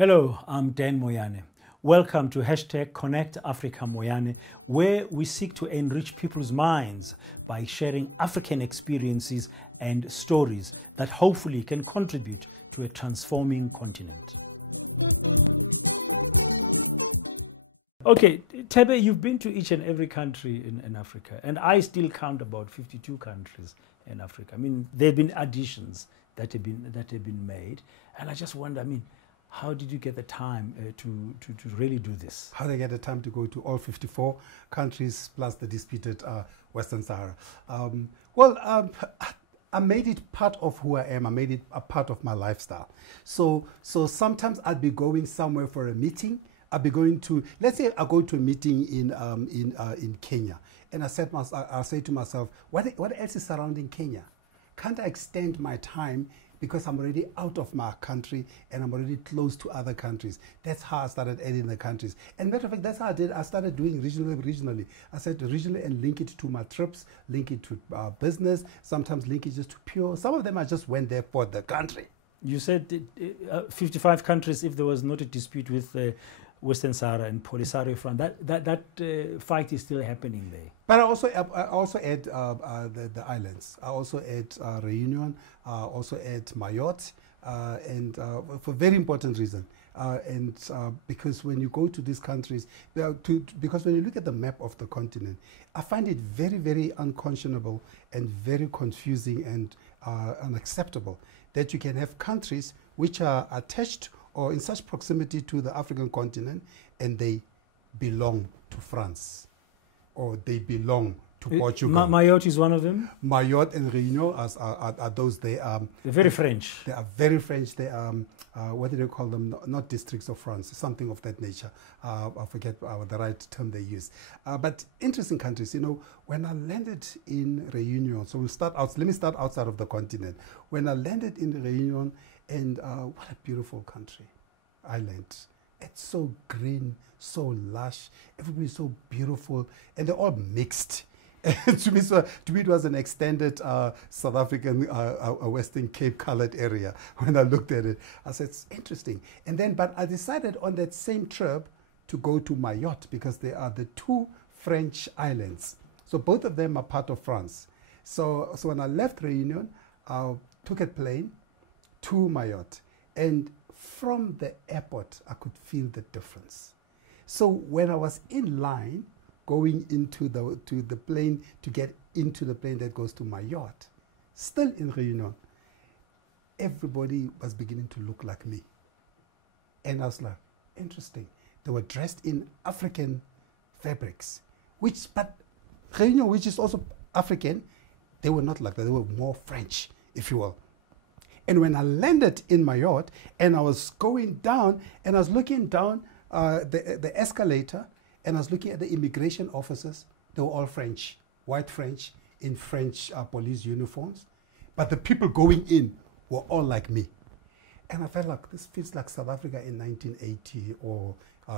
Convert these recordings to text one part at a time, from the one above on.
Hello, I'm Dan Moyane. Welcome to hashtag Connect Africa Moyane, where we seek to enrich people's minds by sharing African experiences and stories that hopefully can contribute to a transforming continent. Okay, Thebe, you've been to each and every country in Africa, and I still count about 52 countries in Africa. I mean, there have been additions that have been made, and I just wonder, how did you get the time to really do this? How did I get the time to go to all 54 countries plus the disputed Western Sahara? I made it part of who I am. I made it a part of my lifestyle. So sometimes I'd be going somewhere for a meeting. I'd be going to, let's say I go to a meeting in Kenya, and I say to myself, what else is surrounding Kenya? Can't I extend my time? Because I'm already out of my country and I'm already close to other countries. That's how I started adding the countries. And matter of fact, that's how I did. I started doing regionally. I said regionally and link it to my trips, link it to business, sometimes link it just to pure. Some of them I just went there for the country. You said 55 countries if there was not a dispute with Western Sahara and Polisario Front. That fight is still happening there. But I also add the islands. I also add Réunion. I also add Mayotte, and for very important reason. Because when you go to these countries, because when you look at the map of the continent, I find it very, very unconscionable and very confusing and unacceptable that you can have countries which are attached or in such proximity to the African continent and they belong to France or they belong to Portugal. Mayotte is one of them? Mayotte and Réunion are those. They're very French. They are very French. They are, what do they call them? Not districts of France, something of that nature. I forget the right term they use. But interesting countries, when I landed in Réunion, so let me start outside of the continent. When I landed in Réunion, and what a beautiful country, island. It's so green, so lush, everybody's so beautiful, and they're all mixed. to me, it was an extended South African, Western Cape colored area. When I looked at it, I said, it's interesting. But I decided on that same trip to go to Mayotte because they are the two French islands. So both of them are part of France. So when I left Réunion, I took a plane to Mayotte, and from the airport, I could feel the difference. So when I was in line, going into the plane to get into the plane that goes to Mayotte, still in Réunion, everybody was beginning to look like me. And I was like, interesting. They were dressed in African fabrics, but Réunion, which is also African, they were not like that. They were more French, if you will. And when I landed in Mayotte and I was going down and I was looking down the escalator, and I was looking at the immigration officers. They were all French, white French, in French police uniforms. But the people going in were all like me. And I felt like this feels like South Africa in 1980 or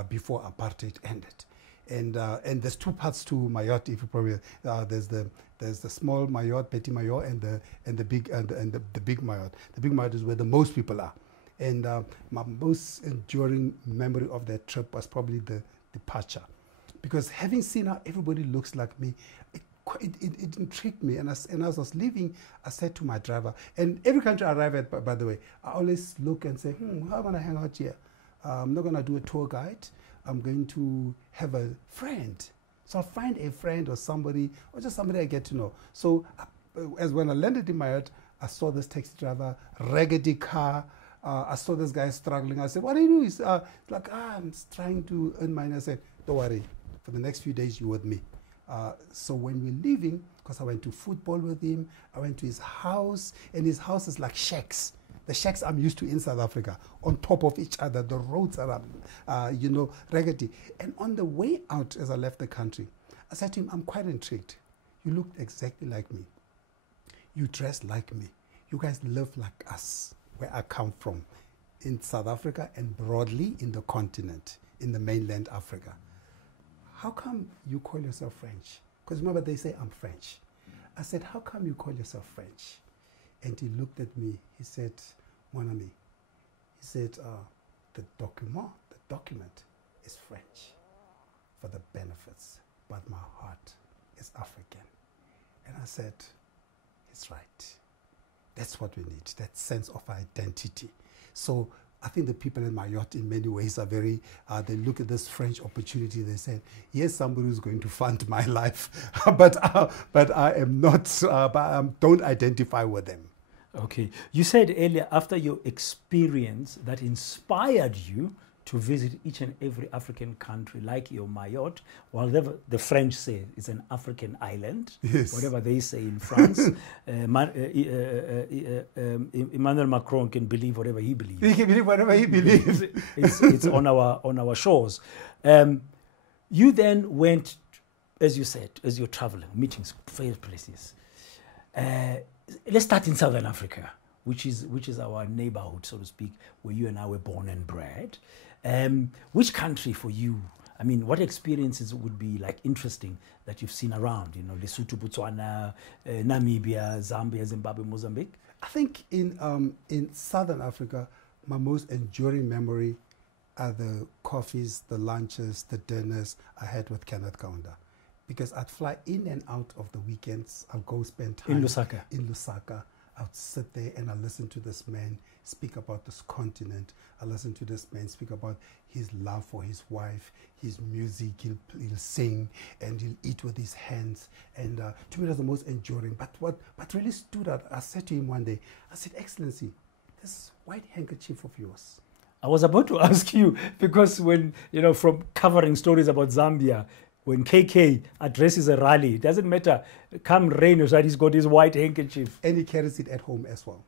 before apartheid ended. And there's two parts to Mayotte. If you probably there's the small Mayotte, Petit Mayotte, and the big Mayotte. The big Mayotte is where the most people are. And my most enduring memory of that trip was probably the departure, because having seen how everybody looks like me, it intrigued me. And as I was leaving, I said to my driver, and every country I arrive at, by the way, I always look and say, how am I going to hang out here? I'm not going to do a tour guide. I'm going to have a friend. So I'll find a friend or somebody, or just somebody I get to know. So as when I landed in Mayotte, I saw this taxi driver, raggedy car. I saw this guy struggling. I said, what do you do? He's like, I'm trying to earn money. I said, don't worry. For the next few days, you're with me. So when we're leaving, because I went to football with him, I went to his house, and his house is like shacks. The shacks I'm used to in South Africa, on top of each other. The roads are, raggedy. And on the way out, as I left the country, I said to him, I'm quite intrigued. You look exactly like me. You dress like me. You guys live like us, where I come from, in South Africa and broadly in the continent, in the mainland Africa. How come you call yourself French? Because remember, they say I'm French. I said, how come you call yourself French? And he looked at me. He said, mon ami, he said, the document is French for the benefits, but my heart is African. And I said, he's right. That's what we need, that sense of identity. So I think the people in Mayotte in many ways are very, they look at this French opportunity, they said, yes, somebody is going to fund my life, but I am not, don't identify with them. Okay. You said earlier, after your experience that inspired you to visit each and every African country, like your Mayotte, whatever the French say, it's an African island, yes. Whatever they say in France. Emmanuel Macron can believe whatever he believes. He can believe whatever he believes. It's on our shores. You then went, as you said, as you're traveling, meetings, various places. Let's start in Southern Africa, which is our neighborhood, so to speak, where you and I were born and bred. Which country for you? I mean, what experiences would be like interesting that you've seen around? You know, Lesotho, Botswana, Namibia, Zambia, Zimbabwe, Mozambique. I think in Southern Africa, my most enduring memory are the coffees, the lunches, the dinners I had with Kenneth Kaunda. Because I'd fly in and out of the weekends. I'll go spend time in Lusaka. I would sit there and I listen to this man speak about this continent. I listen to this man speak about his love for his wife, his music. He'll sing and he'll eat with his hands. And to me, it was the most enduring. But what really stood out, I said to him one day, I said, Excellency, this white handkerchief of yours. I was about to ask you, because when, you know, from covering stories about Zambia, when KK addresses a rally, it doesn't matter, come rain or shine, he's got his white handkerchief. And he carries it at home as well.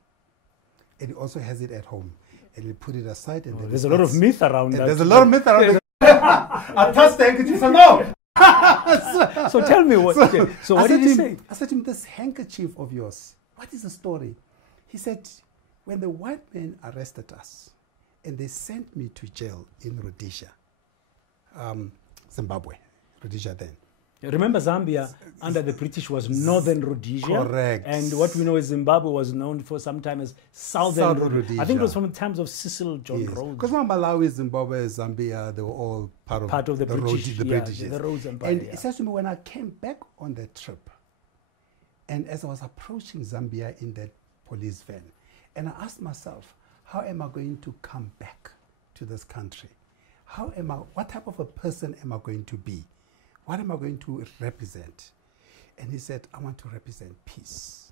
And he also has it at home. And he put it aside. And there's a lot of myth around that. There's a lot of myth around that. I touched the handkerchief, so no! So tell me what. So what did he say? I said to him, this handkerchief of yours, what is the story? He said, when the white men arrested us and they sent me to jail in Rhodesia, Zimbabwe. Rhodesia then. Remember, Zambia under the British was Northern Rhodesia. Correct. And what we know is Zimbabwe was known for some time as Southern Rhodesia. I think it was from the times of Cecil John Rhodes. Because Malawi, Zimbabwe, Zambia, they were all part of the British. The British. The Rhodes Empire. And it says to me, when I came back on that trip, and as I was approaching Zambia in that police van, and I asked myself, how am I going to come back to this country? What type of a person am I going to be? What am I going to represent? And he said, I want to represent peace.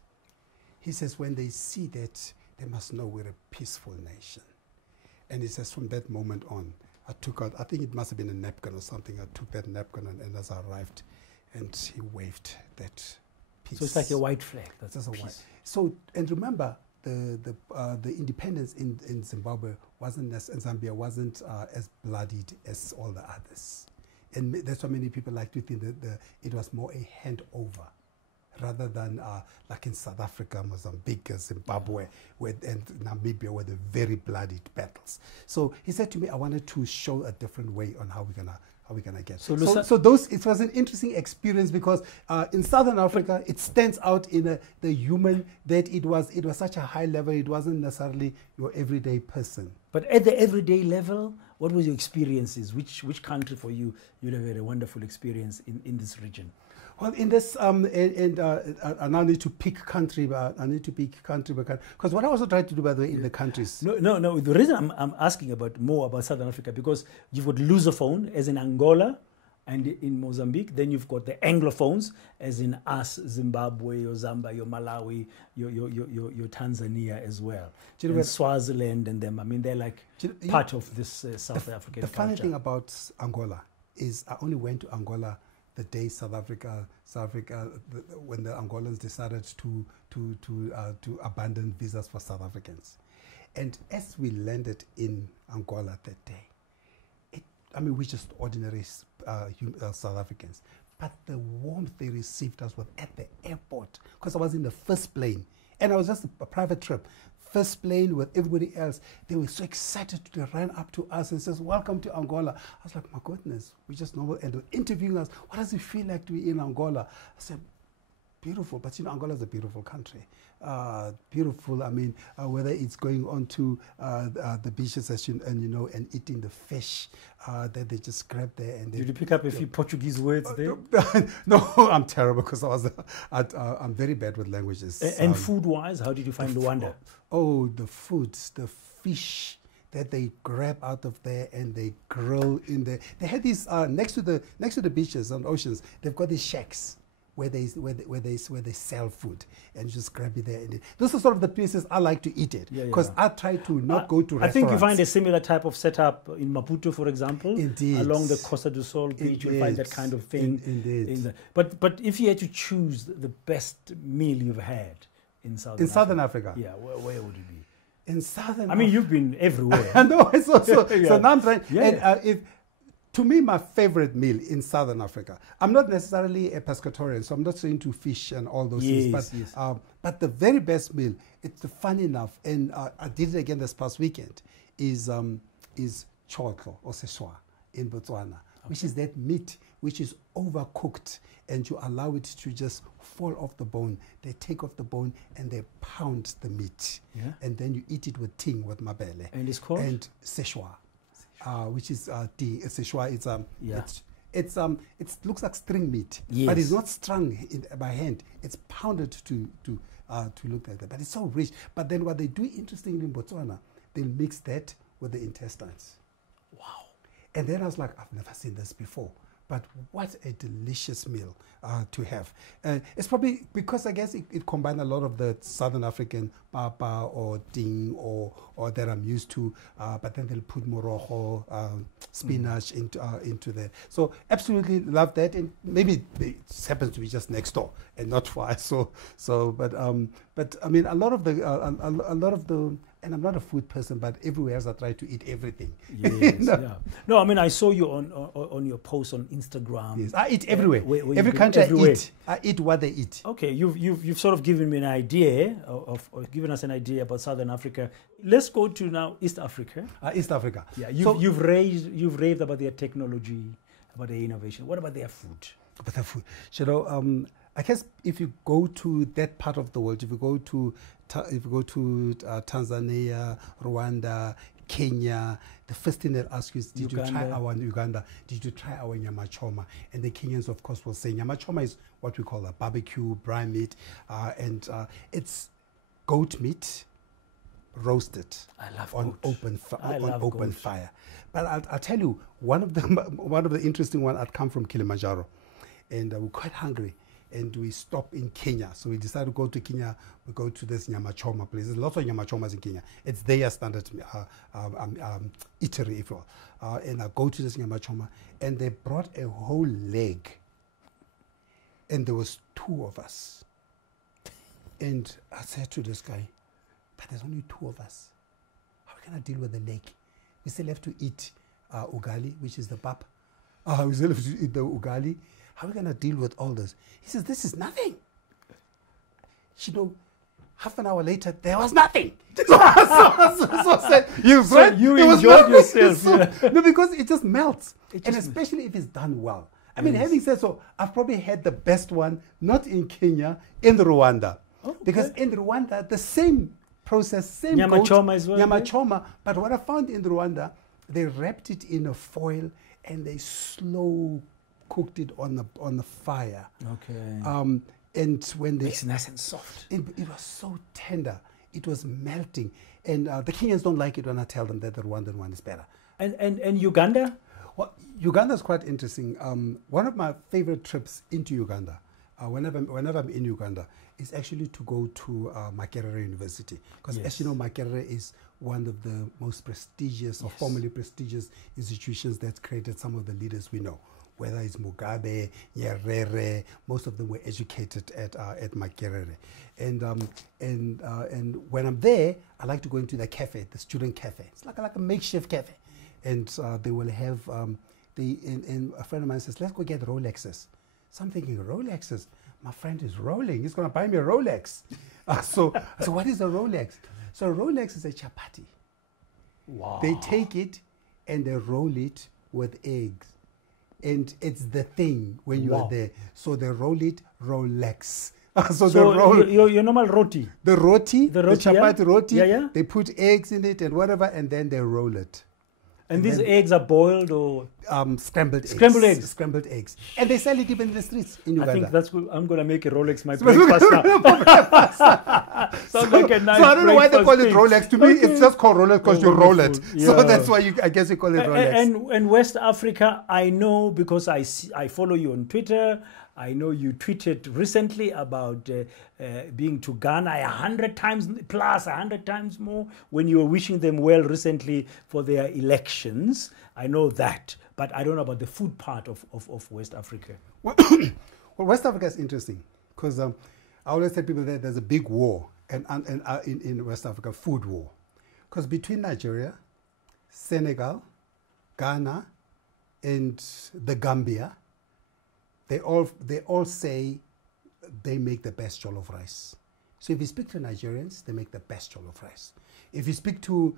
He says, when they see that, they must know we're a peaceful nation. And he says, from that moment on, I took out, I think it must have been a napkin or something. I took that napkin and as I arrived, and he waved that peace. So it's like a white flag. That's a white. So, and remember, the independence in Zimbabwe wasn't as, in Zambia wasn't as bloodied as all the others. And that's why many people like to think that it was more a handover rather than like in South Africa, Mozambique, Zimbabwe, and Namibia were the very bloody battles. So he said to me, I wanted to show a different way on how we're gonna get. So it was an interesting experience because in Southern Africa it stands out in the human that it was such a high level. It wasn't necessarily your everyday person. But at the everyday level, what was your experiences? Which country for you had a wonderful experience in this region? Well, in this, I now need to pick country, but I need to pick country by country. Because what I also try to do, by the way, in the countries. No. The reason I'm asking more about Southern Africa, because you've got Lusophone, as in Angola, and in Mozambique. Then you've got the Anglophones, as in us, Zimbabwe, your Zambia, your Malawi, your Tanzania as well. And Swaziland and them. I mean, they're like part of this South African culture. The funny thing about Angola is I only went to Angola the day South Africa, when the Angolans decided to abandon visas for South Africans. And as we landed in Angola that day, we're just ordinary South Africans. But the warmth they received us with at the airport, because I was in the first plane, and I was just a private trip. First plane with everybody else, they were so excited. They ran up to us and says, welcome to Angola. I was like, my goodness, we just normal. And they were interviewing us. What does it feel like to be in Angola? I said, beautiful, but you know, Angola is a beautiful country. Beautiful. I mean, whether it's going on to the beaches and eating the fish that they just grab there. And did you pick up a few Portuguese words there? No, I'm terrible because I'm very bad with languages. And food-wise, how did you find Luanda? Oh, the foods, the fish that they grab out of there and they grill in there. They had these next to the beaches and oceans. They've got these shacks where they sell food, and you just grab it there. And those are sort of the places I like to eat it, because I try to not go to restaurants. I think you find a similar type of setup in Maputo, for example. Indeed. Along the Costa do Sol beach, you'll find that kind of thing. Indeed. But if you had to choose the best meal you've had in Southern Africa, yeah, where would it be? In Southern I mean, you've been everywhere. I know. So now I'm trying. Yeah. And to me, my favorite meal in Southern Africa, I'm not necessarily a pescatarian, so I'm not into fish and all those things. But the very best meal, it's funny enough, and I did it again this past weekend, is chotlo or seswa in Botswana, which is that meat which is overcooked, and you allow it to just fall off the bone. They take off the bone and they pound the meat, and then you eat it with ting, with mabele. And it's called? And seswa. Which is seshwa. It looks like string meat, but it's not strung by hand. It's pounded to look like that. But it's so rich. But then what they do interestingly in Botswana, they mix that with the intestines. Wow! And then I was like, I've never seen this before. But what a delicious meal to have. It's probably because I guess it combined a lot of the Southern African papa or ding or that I'm used to, but then they'll put morojo, spinach into there. So absolutely love that, and maybe it happens to be just next door and not far. But I mean a lot of the. And I'm not a food person, but everywhere else I try to eat everything. Yes, No, I mean, I saw you on your post on Instagram. Yes, I eat everywhere. Every country I eat what they eat. Okay, you've sort of given me an idea or given us an idea about Southern Africa. Let's go to now East Africa. East Africa. Yeah, you've raved about their technology, about their innovation. What about their food? About their food, I guess if you go to that part of the world, if you go to Tanzania, Rwanda, Kenya, the first thing they'll ask you is, did you try our Uganda? Did you try our nyama choma? And the Kenyans, of course, will say nyama choma is what we call a barbecue brine meat, and it's goat meat roasted on open fire. But I'll tell you, one of the interesting one. I'd come from Kilimanjaro, and we're quite hungry. And we stop in Kenya. So we decided to go to Kenya. We go to this nyama choma place. There's lots of nyama chomas in Kenya. It's their standard eatery, if you will. And I go to this nyama choma, and they brought a whole leg. And there was 2 of us. And I said to this guy, but there's only 2 of us. How can I deal with the leg? We still have to eat ugali, which is the pap. We still have to eat the ugali. How are we going to deal with all this? He says, this is nothing. Half an hour later, there was nothing. So I said, you enjoyed yourself. No, because it just melts. And especially if it's done well. I mean, having said so, I've probably had the best one, not in Kenya, in Rwanda. Okay. Because in Rwanda, the same process, same nyama choma as well. Nyama choma. But what I found in Rwanda, they wrapped it in a foil and they slow cooked it on the fire. Okay. And when they makes it nice and soft. It was so tender. It was melting. And the Kenyans don't like it when I tell them that the Rwandan one is better. And Uganda? Well, Uganda is quite interesting. One of my favorite trips into Uganda, whenever I'm in Uganda, is actually to go to Makerere University. Because as you know, Makerere is one of the most prestigious or formerly prestigious institutions that created some of the leaders we know. Whether it's Mugabe, Nyerere, most of them were educated at Makerere. And when I'm there, I like to go into the cafe, the student cafe. It's like a makeshift cafe. And they will have, and a friend of mine says, let's go get Rolexes. So I'm thinking, Rolexes? My friend is rolling. He's going to buy me a Rolex. So what is a Rolex? So a Rolex is a chapati. Wow. They take it and they roll it with eggs. And it's the thing when you are there. So they roll it Rolex. So they roll your normal roti. the roti, The the roti, chapati yeah? roti. Yeah, yeah. They put eggs in it and whatever, and then they roll it. And these eggs are boiled or Scrambled Scrambled eggs. Scrambled eggs. And they sell it even in the streets in Uganda. I think that's good. I'm gonna make a Rolex my breakfast now. Sounds like a nice So I don't know why they call it thing. Rolex. To me, it's just called Rolex because you roll it. wonderful. So Yeah. that's why I guess you call it Rolex. And West Africa, I know because I follow you on Twitter. I know you tweeted recently about being to Ghana 100 times plus, 100 times more when you were wishing them well recently for their elections. I know that, but I don't know about the food part of West Africa. Well, West Africa is interesting because I always tell people that there's a big war in West Africa, food war. Because between Nigeria, Senegal, Ghana, and the Gambia, they all say they make the best jollof rice. So if you speak to Nigerians, they make the best jollof rice. If you speak to,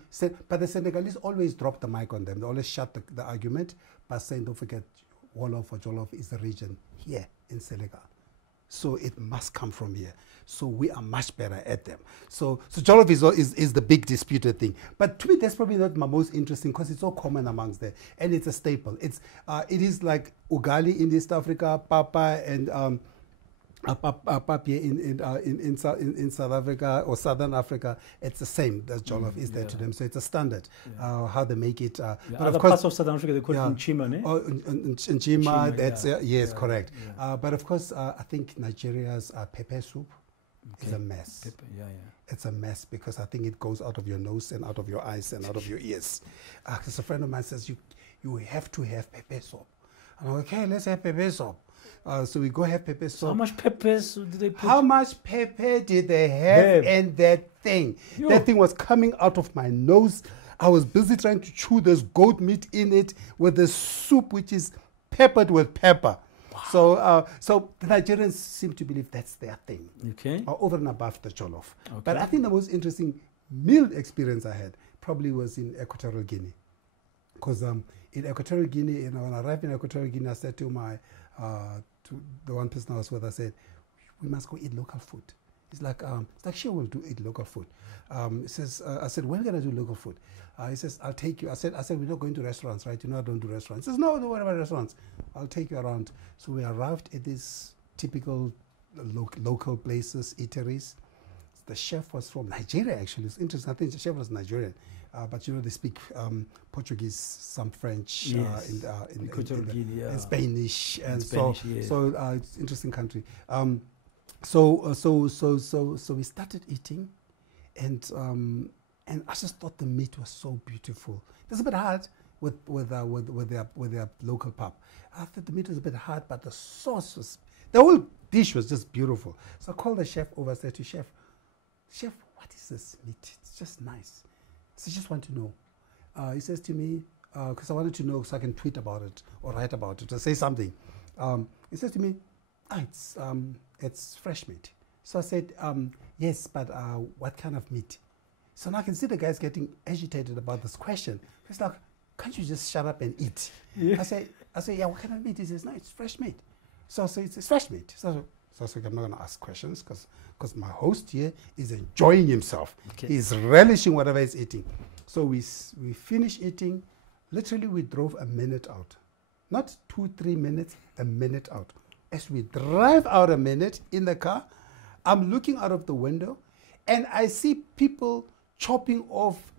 but the Senegalese always drop the mic on them. They always shut the argument by saying, don't forget, Wolof or Jollof is the region here in Senegal. So it must come from here. So we are much better at them. So Jollof is the big disputed thing. But to me, that's probably not my most interesting because it's so common amongst them. And it's a staple. It is like ugali in East Africa, papa and papier in South Africa or Southern Africa. It's the same. The Jollof is there to them. So it's a standard how they make it. But other of course, parts of South Africa, they call it nchima, ne? Oh, nchima, that's yes, correct. Yeah. But of course, I think Nigeria's pepper soup is a mess. Pepper, yeah. It's a mess because I think it goes out of your nose and out of your eyes and out of your ears. Because a friend of mine says you have to have pepper soup. I'm like, okay, let's have pepper soup. So we go have pepper soup. How much peppers did they put? How much pepper did they have in that thing? Yo. That thing was coming out of my nose. I was busy trying to chew this goat meat in it with the soup, which is peppered with pepper. Wow. So the Nigerians seem to believe that's their thing. Okay. Over and above the jollof. Okay. But I think the most interesting meal experience I had probably was in Equatorial Guinea. Because in Equatorial Guinea, when I arrived in Equatorial Guinea, I said to to the one person I was with, I said, we must go eat local food. It's like sure, we'll eat local food. He says, I said, when are we gonna do local food? He says, I'll take you. I said, we're not going to restaurants, right? You know, I don't do restaurants. He says, no, don't worry about restaurants. I'll take you around. So we arrived at these typical local places, eateries. The chef was from Nigeria, actually. It's interesting. I think the chef was Nigerian. But, they speak Portuguese, some French, in Spanish. And Spanish, so it's an interesting country. So we started eating, and I just thought the meat was so beautiful. It's a bit hard with their local pub. I thought the meat was a bit hard, but the sauce was, the whole dish was just beautiful. So I called the chef over, I said to Chef, what is this meat? It's just nice. So I just want to know. He says to me, because I wanted to know so I can tweet about it or write about it or say something. He says to me, it's fresh meat. So I said, yes, but what kind of meat? So now I can see the guys getting agitated about this question. He's like, can't you just shut up and eat? Yeah. I say, yeah, what kind of meat? He says, no, it's fresh meat. So I say, it's fresh meat. So I said, I'm not going to ask questions because my host here is enjoying himself. Okay. He's relishing whatever he's eating. So we finished eating. Literally, we drove a minute out. Not 2-3 minutes, a minute out. As we drive out a minute in the car, I'm looking out of the window and I see people chopping off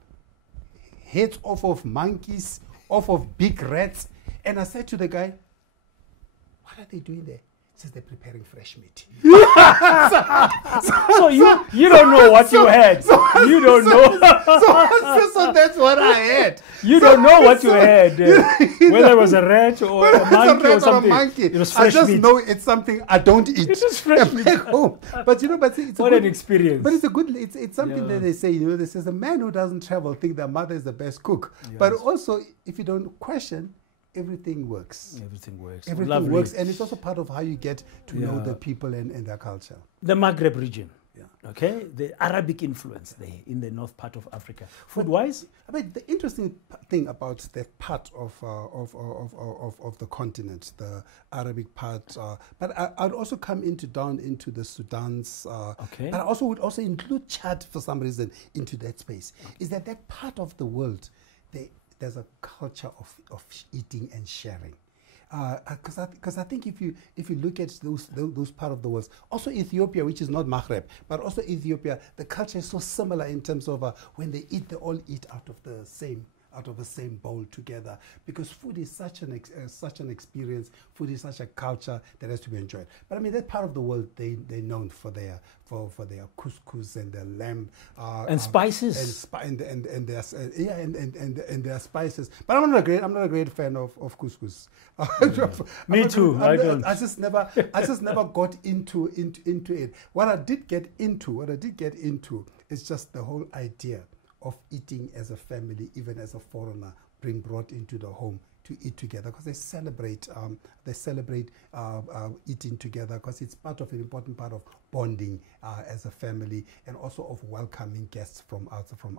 heads off of monkeys, off of big rats. And I said to the guy, what are they doing there? He says they're preparing fresh meat. So you don't know what you had. You don't know. So that's what I had. You don't know what you had. Whether it was a rat or a monkey or something. It was fresh I just meat. know it's something I don't eat. It is fresh meat. Home. But it's what an experience. But it's something that they say, they say the man who doesn't travel thinks their mother is the best cook. Yes. But also, if you don't question, everything works. Everything works. Everything works, and it's also part of how you get to know the people and their culture. The Maghreb region. Yeah. Okay, the Arabic influence there in the north part of Africa. Food-wise? I mean, the interesting thing about that part of the continent, the Arabic part, but I'd also come down into the Sudan's, Okay. but I also would also include Chad for some reason into that space. Is that part of the world, there's a culture of eating and sharing. Because I think if you look at those part of the world, also Ethiopia, which is not Maghreb, but also Ethiopia, the culture is so similar in terms of when they eat, they all eat out of the same bowl together, because food is such an experience. Food is such a culture that has to be enjoyed. But I mean, that part of the world, they're known for their couscous and their lamb and spices and their spices. But I'm not a great fan of couscous. Me too. I just never got into it. What I did get into is just the whole idea of eating as a family, even as a foreigner, being brought into the home to eat together, because they celebrate eating together, because it's part of an important part of bonding as a family, and also of welcoming guests from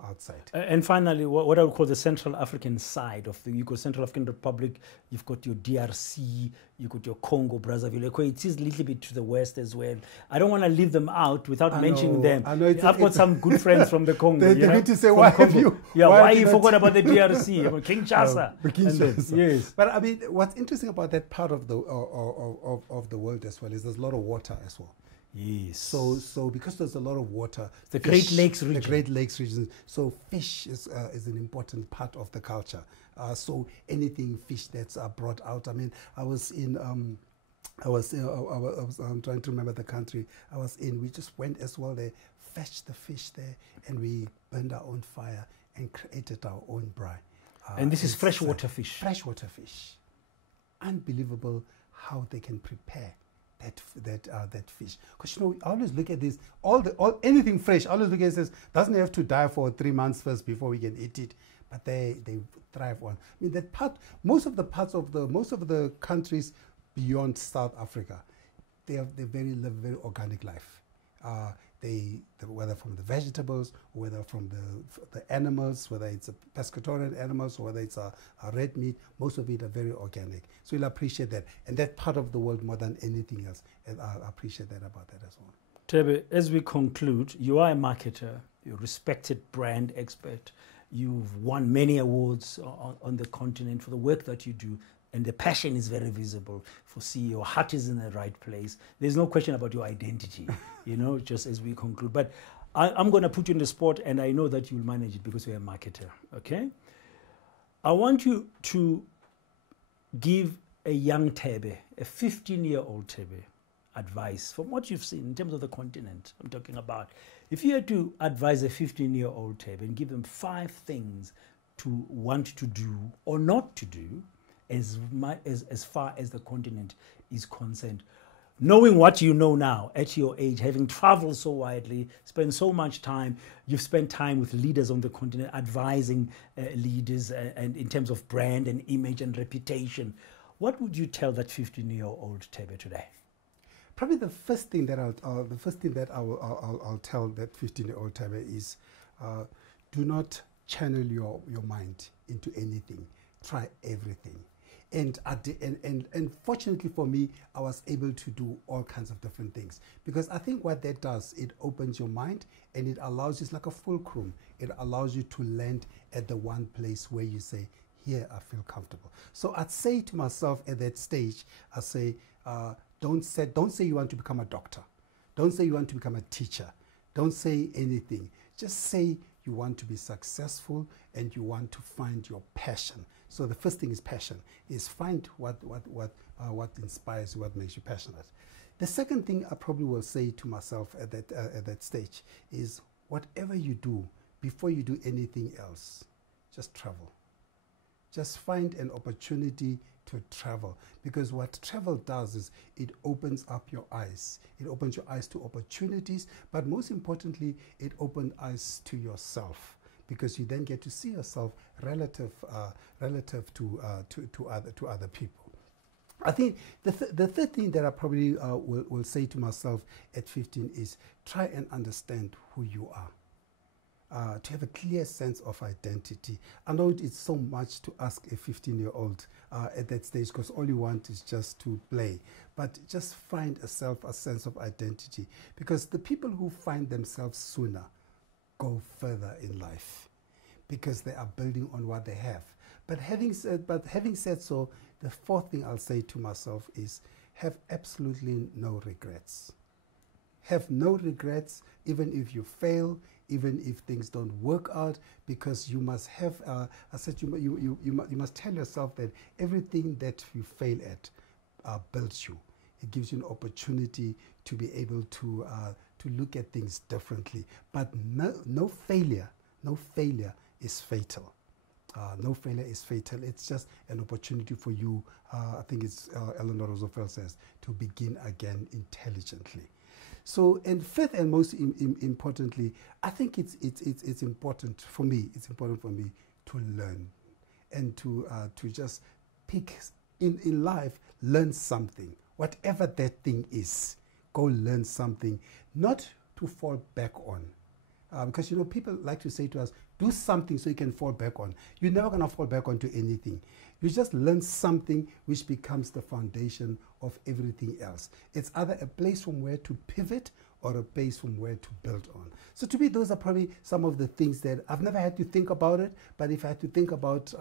outside. And finally, what I would call the Central African side of you've got Central African Republic, you've got your DRC, you've got your Congo, Brazzaville. It is a little bit to the west as well. I don't want to leave them out without mentioning them. I've got some good friends from the Congo. They're going to say, why have you? Yeah, why you forgot about the DRC? Kinshasa. Yes. But I mean, what's interesting about that part of the world as well is there's a lot of water as well. Yes. So because there's a lot of water, the Great Lakes region. The Great Lakes region. So fish is an important part of the culture. So anything fish that's brought out. I mean, I'm trying to remember the country we just went as well there, fetched the fish there, and we burned our own fire and created our own braai. And this is freshwater fish. Freshwater fish. Unbelievable how they can prepare that fish. Because I always look at this, anything fresh, I always look at this, doesn't have to die for 3 months first before we can eat it. But they thrive on. I mean, that part, most of the countries beyond South Africa, they live a very organic life. Whether from the vegetables, or whether from the animals, whether it's a pescatarian animals, or whether it's a red meat, most of it are very organic. So we'll appreciate that. And that part of the world more than anything else. And I appreciate that about that as well. Thebe, as we conclude, you are a marketer, you're a respected brand expert. You've won many awards on the continent for the work that you do. And the passion is very visible. Your heart is in the right place. There's no question about your identity, just as we conclude. But I'm going to put you in the spot, and I know that you'll manage it because you're a marketer, okay? I want you to give a young Thebe, a 15-year-old Thebe, advice from what you've seen in terms of the continent I'm talking about. If you had to advise a 15-year-old Thebe and give them 5 things to want to do or not to do, as far as the continent is concerned, knowing what you know now at your age, having traveled so widely, spent so much time, you've spent time with leaders on the continent, advising leaders and in terms of brand and image and reputation, what would you tell that 15-year-old Thebe today? Probably the first thing that I'll tell that 15-year-old Thebe is, do not channel your mind into anything. Try everything. And fortunately for me, I was able to do all kinds of different things, because I think what that does, it opens your mind and it allows you, it's like a fulcrum. It allows you to land at the one place where you say, here I feel comfortable. So I'd say to myself at that stage, I say, don't say you want to become a doctor. Don't say you want to become a teacher. Don't say anything. Just say you want to be successful and you want to find your passion. So the first thing is passion, is find what inspires you, what makes you passionate. The second thing I probably will say to myself at that stage is, whatever you do, before you do anything else, just travel. Just find an opportunity to travel, because what travel does is it opens up your eyes. It opens your eyes to opportunities, but most importantly, it opens eyes to yourself, because you then get to see yourself relative to other people. I think the third thing that I probably will say to myself at 15 is try and understand who you are. To have a clear sense of identity. I know it's so much to ask a 15-year-old at that stage, because all you want is just to play. But just find a sense of identity, because the people who find themselves sooner go further in life, because they are building on what they have. But having said so, the fourth thing I'll say to myself is have absolutely no regrets. Have no regrets, even if you fail, even if things don't work out, because you must have, I said, you must tell yourself that everything that you fail at builds you. It gives you an opportunity to be able to look at things differently. But no failure is fatal. No failure is fatal. It's just an opportunity for you, I think it's Eleanor Roosevelt says, to begin again intelligently. So, and fifth and most importantly, I think it's important for me. It's important for me to learn, and to just pick in life, learn something, whatever that thing is. Go learn something, not to fall back on, because you know people like to say to us, do something so you can fall back on. You're never gonna fall back onto anything. You just learn something which becomes the foundation of everything else. It's either a place from where to pivot or a place from where to build on. So to me, those are probably some of the things that I've never had to think about it, but if I had to think about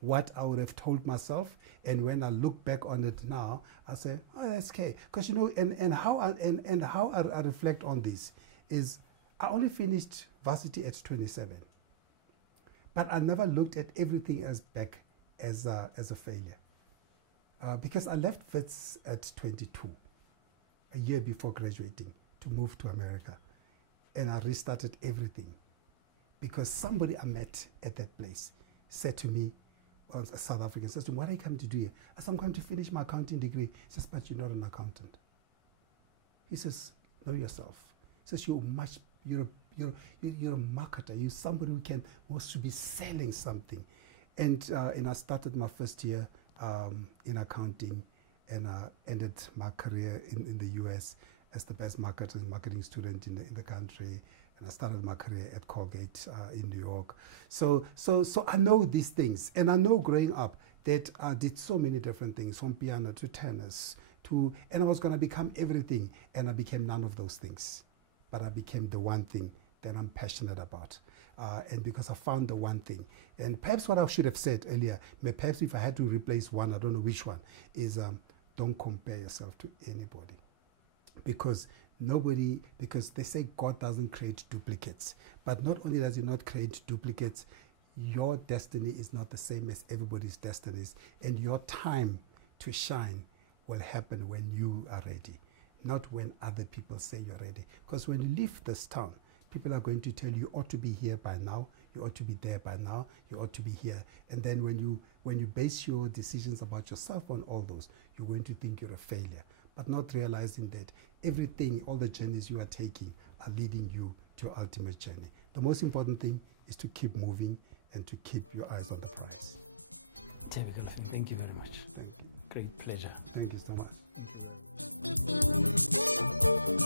what I would have told myself, and when I look back on it now, I say, oh, that's okay. Because you know, and how I reflect on this is I only finished varsity at 27. But I never looked at everything else back as a failure. Because I left Wits at 22, a year before graduating, to move to America. And I restarted everything. Because somebody I met at that place said to me, a South African, says to me, what are you coming to do here? I said, I'm going to finish my accounting degree. He says, but you're not an accountant. He says, know yourself. He says, you're a marketer. You're somebody who wants to be selling something. And I started my first year in accounting, and ended my career in the US as the best marketing student in the country. And I started my career at Colgate in New York. So I know these things, and I know growing up that I did so many different things, from piano to tennis and I was going to become everything, and I became none of those things. But I became the one thing that I'm passionate about. And because I found the one thing. And perhaps what I should have said earlier, perhaps if I had to replace one, I don't know which one, is don't compare yourself to anybody. Because they say God doesn't create duplicates. But not only does he not create duplicates, your destiny is not the same as everybody's destinies. And your time to shine will happen when you are ready, not when other people say you're ready. Because when you leave this town, people are going to tell you ought to be here by now, you ought to be there by now, you ought to be here. And then when you base your decisions about yourself on all those, you're going to think you're a failure, but not realizing that everything, all the journeys you are taking are leading you to your ultimate journey. The most important thing is to keep moving and to keep your eyes on the prize. Thebe Ikalafeng, thank you very much. Thank you. Great pleasure. Thank you so much. Thank you very much.